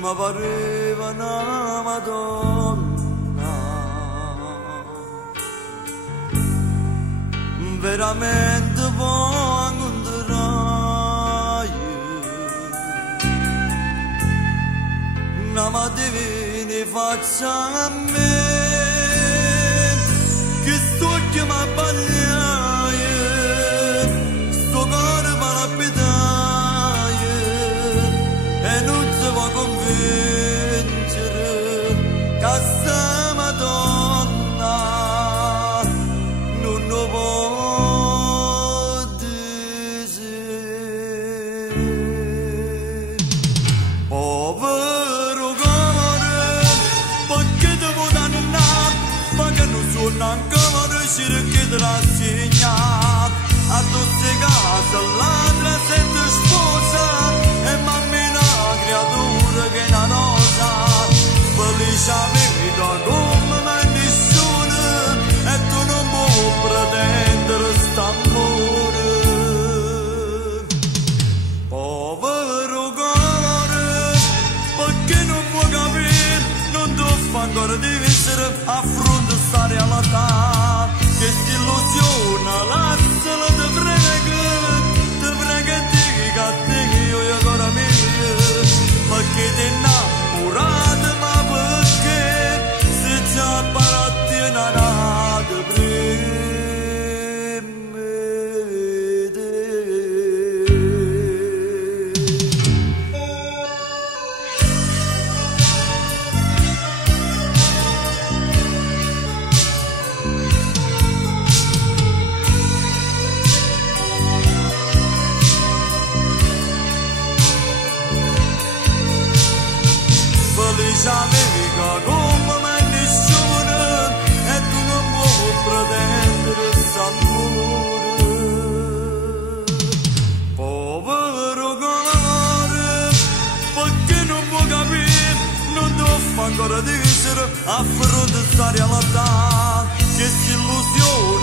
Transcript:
ma pareva una Madonna, veramente può incontrare una mattina faccia a me che sto chiamando bagliaie, sto cuore palpitaie e non si può convincere che sta Madonna non lo può dire. Povero cuore, perché devo dannare, perché non sono ancora riuscito che te la segna a tutte case l'altra sente sposa e mammina creatura che è una rosa felice amica come mai nessuno e tu non puoi pretendere st'amore. Povero cuore, perché non puoi capire, non devo ancora dividere a fronte a sta realtà che s'illusiona lazzala te prega dica a te che io ancora mia perché ti innamorata ma perché se già parati una nata felice amica come mai nessuno e tu non puoi pretendere s'amore. Povero cuore, perché non puoi capire, non devo ancora dividere a fronte sta realtà che s'illusione